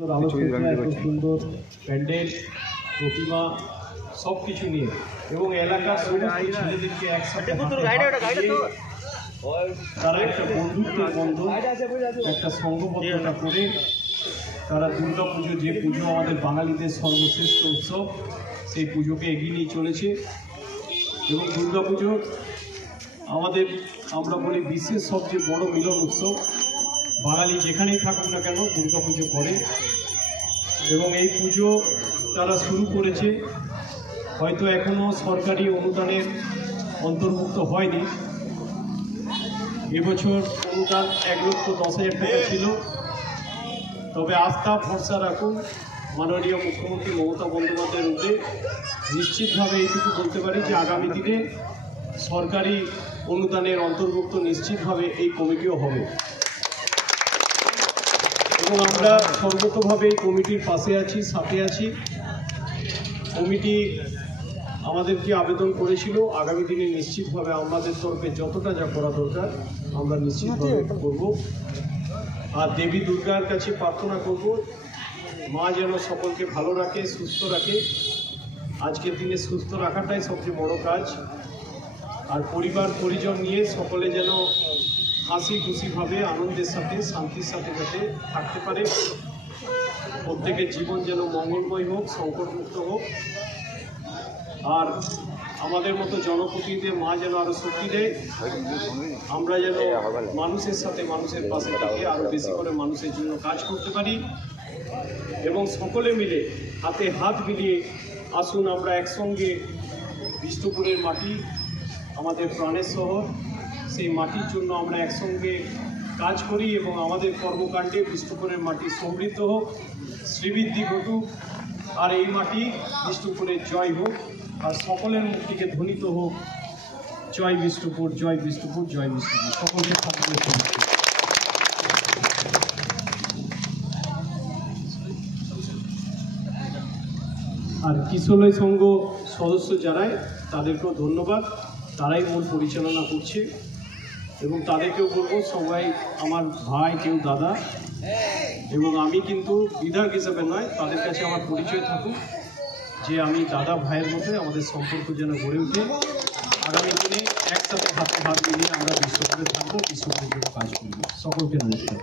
সুন্দর প্যান্ডেল প্রতিমা সবকিছু নিয়ে এবং এলাকার ছেলেদেরকে একসাথে তারা একটা বন্ধুত্বের বন্ধন একটা সংঘবদ্ধতা করে তারা দুর্গা পুজো যে পুজো আমাদের বাঙালিদের সর্বশ্রেষ্ঠ উৎসব সেই পুজোকে এগিয়ে নিয়ে চলেছে এবং দুর্গা পুজো আমাদের আমরা বলি বিশ্বের সবচেয়ে বড় মিলন উৎসব। বাঙালি যেখানেই থাকুক না কেন দুর্গা পুজো করে এবং এই পুজো তারা শুরু করেছে, হয়তো এখনও সরকারি অনুদানের অন্তর্ভুক্ত হয়নি। এবছর অনুদান 1,10,000 টাকা ছিল, তবে আস্থা ভরসা রাখুন মাননীয় মুখ্যমন্ত্রী মমতা বন্দ্যোপাধ্যায়ের উপরে। নিশ্চিতভাবে এইটুকু বলতে পারি যে আগামী দিনে সরকারি অনুদানের অন্তর্ভুক্ত নিশ্চিতভাবে এই কমিটিও হবে এবং আমরা সর্বতভাবে এই কমিটির পাশে আছি, সাথে আছি। কমিটি আমাদেরকে আবেদন করেছিল, আগামী দিনে নিশ্চিতভাবে আমাদের তরফে যতটা যা করা দরকার আমরা নিশ্চিতভাবে করব। আর দেবী দুর্গার কাছে প্রার্থনা করব মা যেন সকলকে ভালো রাখে, সুস্থ রাখে। আজকের দিনে সুস্থ রাখাটাই সবচেয়ে বড় কাজ। আর পরিবার পরিজন নিয়ে সকলে যেন হাসি খুশিভাবে আনন্দের সাথে শান্তির সাথে যাতে থাকতে পারে। প্রত্যেকের জীবন যেন মঙ্গলময় হোক, সংকটমুক্ত হোক। আর আমাদের মতো জনপ্রতিনিধিদের মা যেন আরও শক্তি দেয়, আমরা যেন মানুষের সাথে মানুষের পাশে থেকে আরও বেশি করে মানুষের জন্য কাজ করতে পারি এবং সকলে মিলে হাতে হাত মিলিয়ে আসুন আমরা একসঙ্গে বিষ্ণুপুরের মাটি আমাদের প্রাণের শহর, সেই মাটির জন্য আমরা একসঙ্গে কাজ করি এবং আমাদের কর্মকাণ্ডে বিষ্ণুপুরের মাটি সমৃদ্ধ হোক, শ্রীবৃদ্ধি ঘটুক। আর এই মাটি বিষ্ণুপুরের জয় হোক আর সকলের মুখ থেকে ধ্বনিত হোক জয় বিষ্ণুপুর, জয় বিষ্ণুপুর, জয় বিষ্ণুপুর। সকলকে থাকবে। আর কিশোরী সংঘ সদস্য যারাই তাদেরকেও ধন্যবাদ, তারাই মূল পরিচালনা করছে এবং তাদেরকেও বলবো সবাই আমার ভাই, কেউ দাদা, এবং আমি কিন্তু বিধায়ক হিসেবে নয়, তাদের কাছে আমার পরিচয় থাকুক যে আমি দাদা ভাইয়ের মধ্যে আমাদের সম্পর্ক যেন গড়ে ওঠে। আগামী দিনে একসাথে হাতে হাত মিলিয়ে আমরা বিশ্বপুরে থাকবো, বিশ্বপুরের জন্য কাজ করবো। সকলকে নমস্কার।